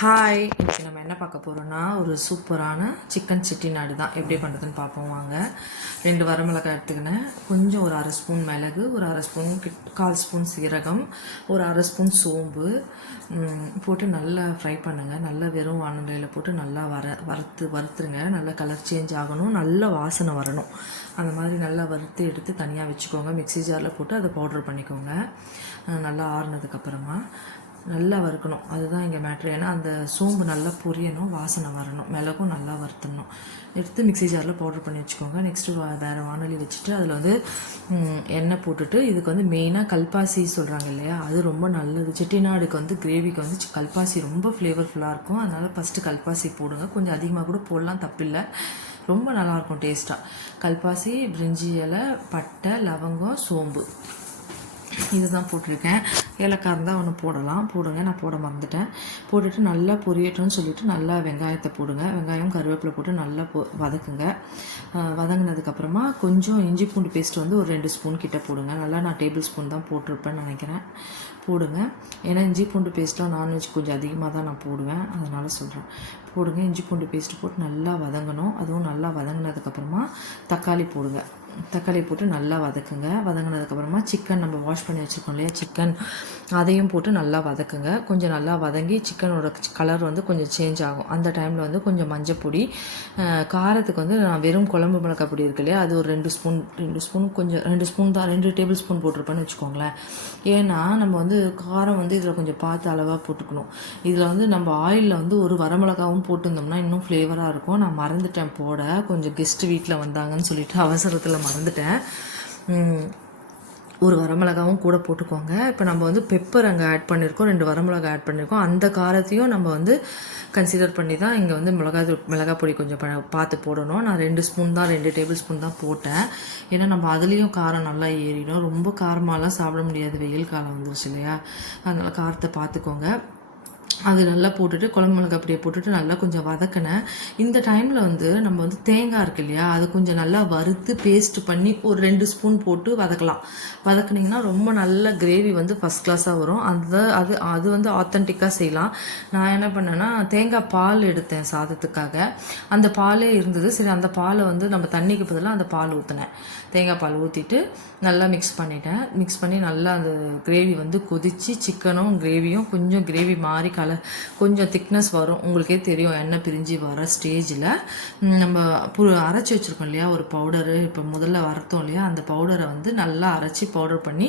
Hi இன்றைக்கி நம்ம என்ன பார்க்க போகிறோன்னா ஒரு சூப்பரான சிக்கன் செட்டிநாடு தான். எப்படி பண்ணுறதுன்னு பார்ப்போம் வாங்க. ரெண்டு வரமிளகாய் எடுத்துக்கினேன். கொஞ்சம் ஒரு அரை ஸ்பூன் மிளகு ஒரு அரை ஸ்பூன் கிட் கால் ஸ்பூன் சீரகம் ஒரு அரை ஸ்பூன் சோம்பு. போட்டு நல்லா ஃப்ரை பண்ணுங்கள் நல்லா வெறும் வானொலியில் போட்டு நல்லா வர வறுத்து வறுத்துருங்க. நல்லா கலர் சேஞ்ச் ஆகணும். நல்ல வாசனை வரணும். அந்த மாதிரி நல்லா வறுத்து எடுத்து தனியாக வச்சுக்கோங்க. மிக்ஸி ஜாரில் போட்டு அதை பவுட்ரு பண்ணிக்கோங்க. நல்லா ஆறுனதுக்கப்புறமா நல்லா வறுக்கணும். அதுதான் இங்கே மேட்ரு ஏன்னா அந்த சோம்பு நல்லா பொரியணும் வாசனை வரணும். மிளகும் நல்லா வறுத்தணும். எடுத்து மிக்ஸி ஜாரில் பவுடர் பண்ணி வச்சுக்கோங்க. நெக்ஸ்ட்டு வேறு வானொலி வச்சுட்டு அதில் வந்து எண்ணெய் போட்டுட்டு இதுக்கு வந்து மெயினாக கல்பாசி சொல்கிறாங்க இல்லையா? அது ரொம்ப நல்லது. செட்டிநாடுக்கு வந்து கிரேவிக்கு வந்து கல்பாசி ரொம்ப ஃப்ளேவர்ஃபுல்லாக இருக்கும். அதனால் ஃபஸ்ட்டு கல்பாசி போடுங்க. கொஞ்சம் அதிகமாக கூட போடலாம். தப்பில்லை. ரொம்ப நல்லாயிருக்கும் டேஸ்ட்டாக கல்பாசி பிரிஞ்சி இலை பட்டை லவங்கம் சோம்பு. இதுதான் போட்டிருக்கேன். ஏலக்காய் இருந்தால் ஒன்று போடலாம். போடுங்க நான் போட மறந்துட்டேன். போட்டுட்டு நல்லா பொரியட்டும்னு சொல்லிட்டு நல்லா வெங்காயத்தை போடுங்க. வெங்காயம் கருவேப்பிலை போட்டு நல்லா பொ வதக்குங்க. வதங்கினதுக்கப்புறமா கொஞ்சம் இஞ்சி பூண்டு பேஸ்ட் வந்து ஒரு ரெண்டு ஸ்பூன் கிட்டே போடுங்க. நல்லா நான் டேபிள் ஸ்பூன் தான் போட்டிருப்பேன்னு நினைக்கிறேன். போடுங்க. ஏன்னா இஞ்சி பூண்டு பேஸ்ட்லாம் நான்வெஜ் கொஞ்சம் அதிகமாக தான் நான் போடுவேன். அதனால் சொல்கிறேன் போடுங்க. இஞ்சி பூண்டு பேஸ்ட் போட்டு நல்லா வதங்கணும். அதுவும் நல்லா வதங்கினதுக்கப்புறமா தக்காளி போடுங்க. தக்காளி போட்டு நல்லா வதக்குங்க. வதங்கினதுக்கப்புறமா சிக்கன் நம்ம வாஷ் பண்ணி வச்சுருக்கோம் இல்லையா? சிக்கன் அதையும் போட்டு நல்லா வதக்குங்க. கொஞ்சம் நல்லா வதங்கி சிக்கனோட கலர் வந்து கொஞ்சம் சேஞ்ச் ஆகும். அந்த டைமில் வந்து கொஞ்சம் மஞ்சப்பொடி காரத்துக்கு வந்து நான் வெறும் குழம்பு மிளகாய் பொடி இருக்கு இல்லையா? அது ஒரு ரெண்டு ஸ்பூன் ரெண்டு ஸ்பூன் கொஞ்சம் ரெண்டு ஸ்பூன் தான் ரெண்டு டேபிள் ஸ்பூன் போட்டிருப்பேன்னு வச்சுக்கோங்களேன். ஏன்னா நம்ம வந்து காரம் வந்து இதில் கொஞ்சம் பார்த்து அளவாக போட்டுக்கணும். இதில் வந்து நம்ம ஆயிலில் வந்து ஒரு வரமிளகாவும் போட்டிருந்தோம்னா இன்னும் ஃப்ளேவராக இருக்கும். நான் மறந்துட்டேன் போட. கொஞ்சம் கெஸ்ட் வீட்டில் வந்தாங்கன்னு சொல்லிட்டு அவசரத்தில் மறந்துட்டேன். ஒரு வரமிளகாவும் கூட போட்டுக்கோங்க. இப்போ நம்ம வந்து பெப்பர் அங்கே ஆட் பண்ணியிருக்கோம் ரெண்டு வரமிளகா ஆட் பண்ணியிருக்கோம் அந்த காரத்தையும் நம்ம வந்து கன்சிடர் பண்ணி தான் இங்கே வந்து மிளகா மிளகா பொடி கொஞ்சம் ப- பார்த்து போடணும். நான் ரெண்டு ஸ்பூன் தான் ரெண்டு டேபிள் ஸ்பூன் தான் போட்டேன். ஏன்னா நம்ம அதுலேயும் காரம் நல்லா ஏறிடும். ரொம்ப காரமாலாம் சாப்பிட முடியாது. வெயில் காலம் வந்துருச்சு இல்லையா? அதனால் காரத்தை பார்த்துக்கோங்க. அது நல்லா போட்டுட்டு குழம்பு மிளகா அப்படியே போட்டுட்டு நல்லா கொஞ்சம் வதக்கினேன் இந்த டைமில் வந்து நம்ம வந்து தேங்காய் இருக்கு இல்லையா? அதை கொஞ்சம் நல்லா வறுத்து பேஸ்ட் பண்ணி ஒரு ரெண்டு ஸ்பூன் போட்டு வதக்கலாம். வதக்குனிங்கன்னா ரொம்ப நல்ல கிரேவி வந்து ஃபஸ்ட் கிளாஸாக வரும். அந்த அது அது வந்து ஆத்தென்டிக்காக செய்யலாம். நான் என்ன பண்ணேன்னா தேங்காய் பால் எடுத்தேன் சாதத்துக்காக. அந்த பாலே இருந்தது. சரி அந்த பாலை வந்து நம்ம தண்ணிக்கு பதிலாக அந்த பால் ஊற்றினேன் தேங்காய் பால் ஊற்றிட்டு நல்லா மிக்ஸ் பண்ணிட்டேன். மிக்ஸ் பண்ணி நல்லா அந்த கிரேவி வந்து கொதித்து சிக்கனும் கிரேவியும் கொஞ்சம் கிரேவி மாறி கலர் கொஞ்சம் திக்னஸ் வரும். உங்களுக்கே தெரியும் எண்ணெய் பிரிஞ்சு வர ஸ்டேஜில் நம்ம பு அரைச்சி வச்சுருக்கோம் இல்லையா? ஒரு பவுடரு இப்போ முதல்ல வறுத்தோம் இல்லையா? அந்த பவுடரை வந்து நல்லா அரைச்சி பவுடர் பண்ணி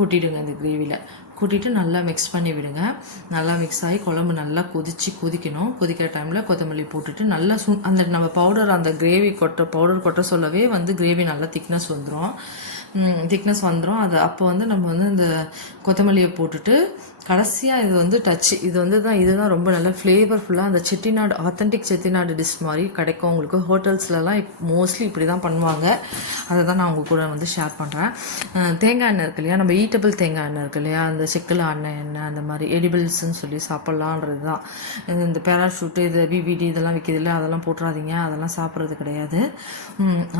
கொட்டிடுங்க அந்த கிரேவியில் கூட்டிட்டு நல்லா மிக்ஸ் பண்ணி விடுங்க. நல்லா மிக்ஸ் ஆகி குழம்பு நல்லா கொதித்து கொதிக்கணும். கொதிக்கிற டைமில் கொத்தமல்லி போட்டுட்டு நல்லா சு அந்த நம்ம பவுடர் அந்த கிரேவி கொட்ட பவுடர் கொட்ட சொல்லவே வந்து கிரேவி நல்லா திக்னஸ் வந்துடும் திக்னஸ் வந்துடும் அது அப்போ வந்து நம்ம வந்து இந்த கொத்தமல்லியை போட்டுட்டு கடைசியாக இது வந்து டச் இது வந்து தான் இதுதான் ரொம்ப நல்ல ஃப்ளேவர்ஃபுல்லாக அந்த செட்டிநாடு ஆத்தென்டிக் செட்டிநாடு டிஷ் மாதிரி கிடைக்கும். உங்களுக்கு ஹோட்டல்ஸ்லலாம் மோஸ்ட்லி இப்படி தான் பண்ணுவாங்க. அதை தான் நான் உங்கள் கூட வந்து ஷேர் பண்ணுறேன் தேங்காய் எண்ணெய் இருக்கு இல்லையா? நம்ம ஈட்டபிள் தேங்காய் எண்ணெய் இருக்கு இல்லையா? அந்த செக்கில் அண்ணெய் எண்ணெய் அந்த மாதிரி எடிபிள்ஸ்ன்னு சொல்லி சாப்பிட்லான்றது தான். இது இந்த பேராஷூட்டு இது பிபிடி இதெல்லாம் விற்கிது இல்லை அதெல்லாம் போட்டுறாதீங்க. அதெல்லாம் சாப்பிட்றது கிடையாது.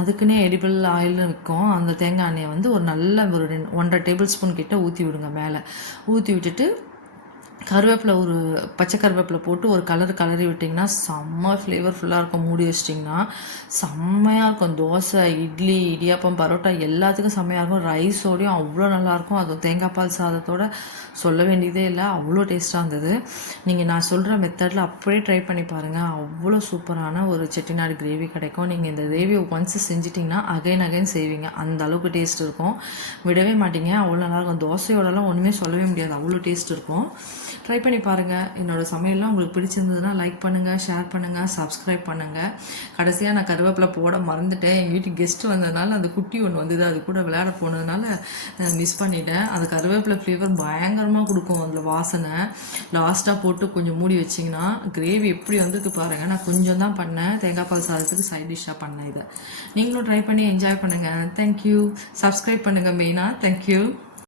அதுக்குன்னே எடிபிள் ஆயில்னு விற்கும் அந்த தேங்காய் எண்ணெய் வந்து ஒரு நல்ல ஒரு ஒன்றரை டேபிள் ஸ்பூன் கிட்ட ஊற்றி விடுங்க மேலே. ஊற்றி விட்டுட்டு கருவேப்பிலை ஒரு பச்சை கருவேப்பிலை போட்டு ஒரு கலர் கலரி விட்டிங்கன்னா செம்ம ஃப்ளேவர்ஃபுல்லாக இருக்கும். மூடி வச்சிட்டிங்கன்னா செம்மையாக இருக்கும். தோசை இட்லி இடியாப்பம் பரோட்டா எல்லாத்துக்கும் செம்மையாக இருக்கும். ரைஸோடையும் அவ்வளோ நல்லாயிருக்கும் அதுவும் தேங்காய் பால் சாதத்தோட சொல்ல வேண்டியதே இல்லை. அவ்வளோ டேஸ்ட்டாக இருந்தது. நீங்கள் நான் சொல்கிற மெத்தடில் அப்படியே ட்ரை பண்ணி பாருங்கள் அவ்வளோ சூப்பரான ஒரு செட்டிநாடு கிரேவி கிடைக்கும். நீங்கள் இந்த கிரேவியை ஒன்ஸ் செஞ்சிட்டிங்கன்னா அகைன் அகைன் செய்வீங்க. அந்த அளவுக்கு டேஸ்ட் இருக்கும். விடவே மாட்டீங்க. அவ்வளோ நல்லாயிருக்கும் தோசையோடலாம் ஒன்றுமே சொல்லவே முடியாது. அவ்வளோ டேஸ்ட் இருக்கும். ட்ரை பண்ணி பாருங்கள் என்னோடய சமையல்லாம் உங்களுக்கு பிடிச்சிருந்ததுன்னா லைக் பண்ணுங்கள் ஷேர் பண்ணுங்கள் சப்ஸ்கிரைப் பண்ணுங்கள் கடைசியாக நான் கருவேப்பிலை போட மறந்துட்டேன். எங்கள் வீட்டுக்கு கெஸ்ட் வந்ததுனால அந்த குட்டி ஒன்று வந்தது. அது கூட விளையாட போனதுனால மிஸ் பண்ணிட்டேன். அது கருவேப்பிலை ஃப்ளேவர் பயங்கரமாக கொடுக்கும். அதில் வாசனை. லாஸ்ட்டாக போட்டு கொஞ்சம் மூடி வச்சிங்கன்னா கிரேவி எப்படி வந்திருக்கு பாருங்கள் நான் கொஞ்சம் தான் பண்ணேன். தேங்காய் பால் சாதத்துக்கு சைட் டிஷ்ஷாக பண்ணேன் இதை. நீங்களும் ட்ரை பண்ணி என்ஜாய் பண்ணுங்கள் தேங்க்யூ சப்ஸ்கிரைப் பண்ணுங்கள் மெயினாக தேங்க்யூ